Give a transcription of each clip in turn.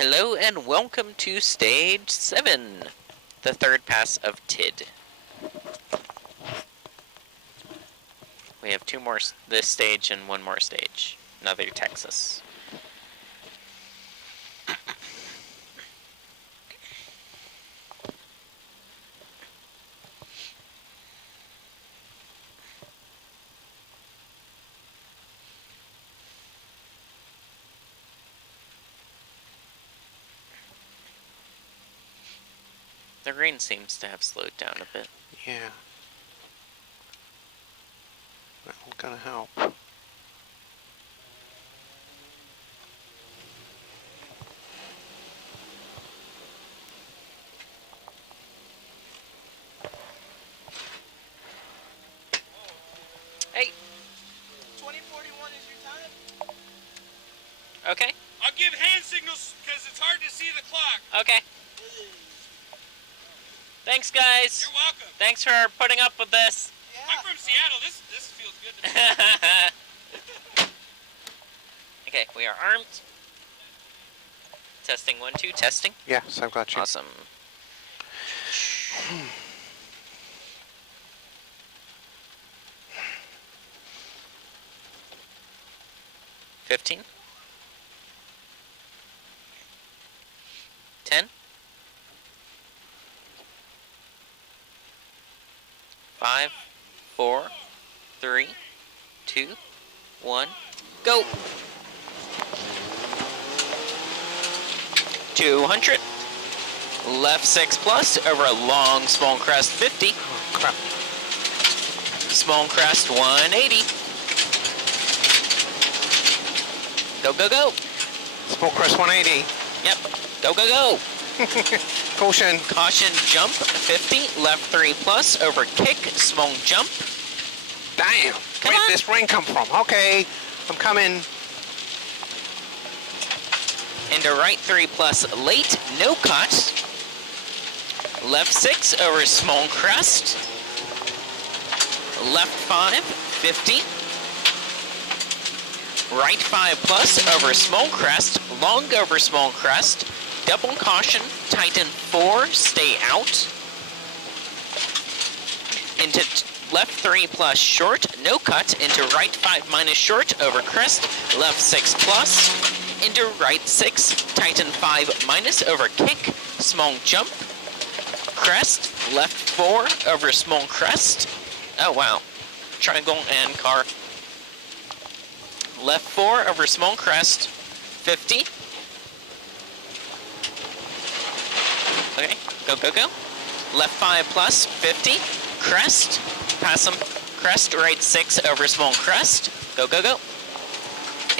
Hello and welcome to Stage 7, the third pass of TID. We have two more this stage and one more stage, another Texas. The rain seems to have slowed down a bit. Yeah. That'll gonna help. Hey! 2041 is your time? Okay. I'll give hand signals because it's hard to see the clock. Okay. Thanks, guys. You're welcome. Thanks for putting up with this. Yeah. I'm from Seattle. This feels good to me. Okay, we are armed. Testing 1, 2, testing. Yes, I've got you. Awesome. $15. 10. 5, 4, 3, 2, 1, go! 200. Left 6 plus over a long small crest 50. Oh, crap. Small crest 180. Go, go, go. Small crest 180. Yep. Go, go, go. Caution. Caution jump 50. Left 3 plus over kick. Small jump. Damn. Come Where on. did this rain come from? Okay. I'm coming. Into right 3 plus late. No cut. Left 6 over small crest. Left 5. 50. Right 5 plus over small crest. Long over small crest. Double caution, tighten 4, stay out. Into left 3 plus short, no cut. Into right 5 minus short, over crest. Left 6 plus. Into right 6, tighten 5 minus, over kick. Small jump. Crest. Left 4 over small crest. Oh wow. Triangle and car. Left 4 over small crest. 50. Okay, go, go, go. Left 5 plus, 50. Crest, pass them. Crest, right 6 over small crest. Go, go, go.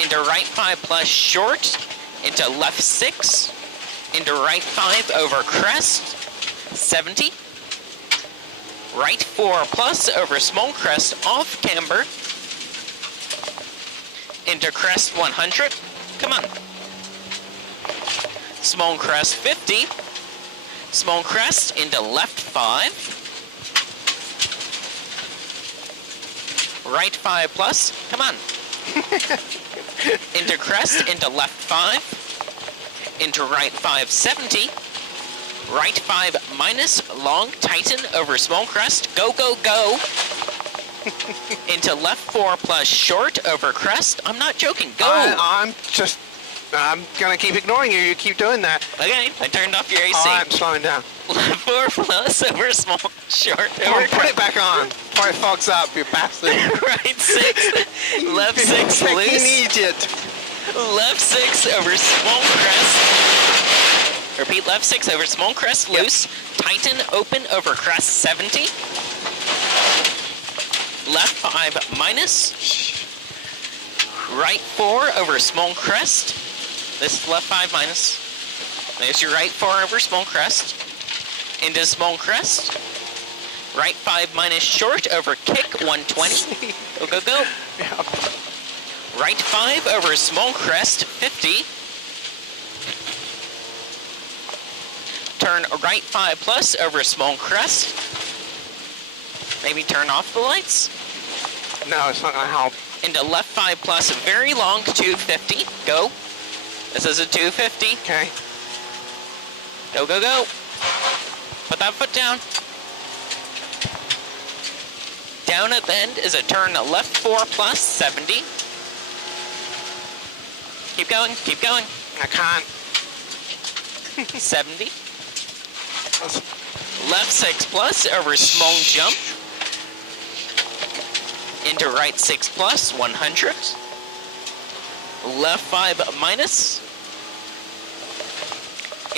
Into right 5 plus short. Into left 6. Into right 5 over crest. 70. Right 4 plus over small crest off camber. Into crest 100. Come on. Small crest 50. Small crest into left 5. Right 5 plus. Come on. Into crest into left 5. Into right 5 70. Right 5 minus long tighten over small crest. Go, go, go. Into left 4 plus short over crest. I'm not joking. Go. I'm gonna keep ignoring you. You keep doing that. Okay, I turned off your AC. I'm slowing down. Left 4 plus over small short Come over on, put it back on. Before it fogs up, you bastard. Right 6, left 6 Fucking loose. idiot. Left 6 over small crest. Repeat, left 6 over small crest loose. Tighten open over crest 70. Left 5 minus. Right 4 over small crest. This is left 5 minus. There's your right 4 over small crest. Into small crest. Right 5 minus short over kick 120. Go, go, go. Yeah. Right 5 over small crest 50. Turn right 5 plus over small crest. Maybe turn off the lights. No, it's not gonna help. Into left 5 plus very long 250. Go. This is a 250. Okay. Go, go, go. Put that foot down. Down at the end is a turn left 4 plus 70. Keep going, keep going. I can't. 70. Left 6 plus over small jump. Into right 6 plus 100. Left 5 minus.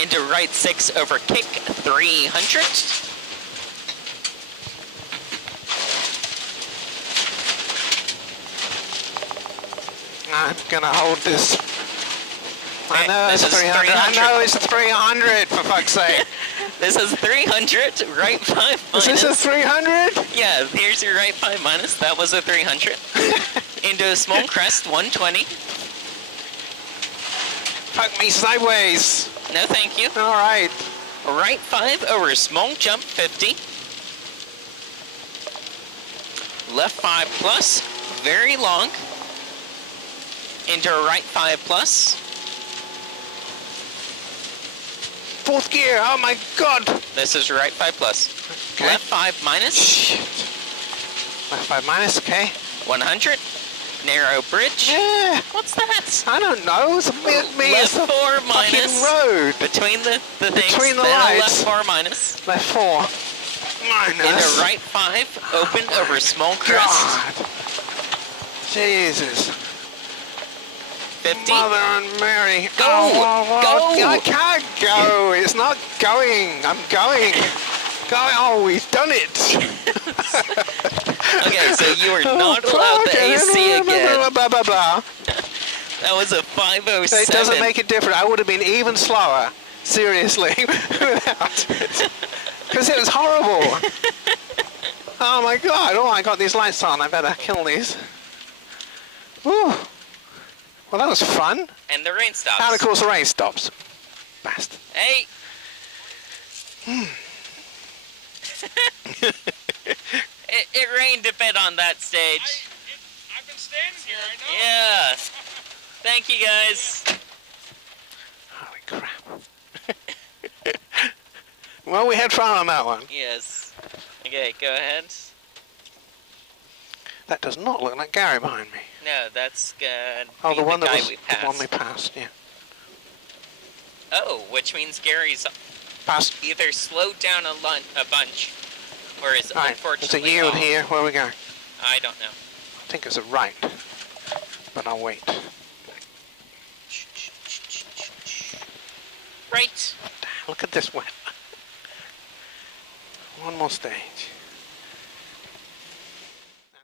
Into right 6 over kick 300. I'm gonna hold this. I Okay, know this it's is 300. I 300. know it's 300, for fuck's sake. This is 300, right 5 Is minus. this a 300? Yeah, here's your right 5 minus. That was a 300. Into a small crest 120. Fuck me sideways. No thank you. All right. Right 5 over small jump 50. Left 5 plus, very long. Into a right 5 plus. Fourth gear. Oh my god. This is right 5 plus. Okay. Left 5 minus. Shit. Left 5 minus, okay. 100. Narrow bridge. Yeah. What's that? I don't know. It's Left 4 fucking minus. road. Between the things. Between the then a lights. left 4 minus. Left 4 minus. Into right 5. Open over small crest. God. Jesus. 50. Mother and Mary. Go! Oh, Go! I can't go. It's not going. I'm going. Going. Oh, we've done it. Okay, so you are not allowed the AC again. Blah, blah, blah. That was a 507. It doesn't make it different. I would have been even slower. Seriously. Without it. Because it was horrible. Oh my god. Oh, I got these lights on. I better kill these. Whew. Well, that was fun. And the rain stops. And of course the rain stops. Bastard. Hey! it rained a bit on that stage. I've been standing here, I know. Yeah. Thank you guys. Holy crap. Well, we had fun on that one. Yes. Okay, go ahead. That does not look like Gary behind me. No, that's Oh, the one that guy was we the passed. one we passed, yeah. Oh, which means Gary's Passed. either slowed down a bunch, or is Right, there's a unfortunately yield off. here. Where are we going? I don't know. I think it's a right. But I'll wait. Right. Look at this one. One more stage.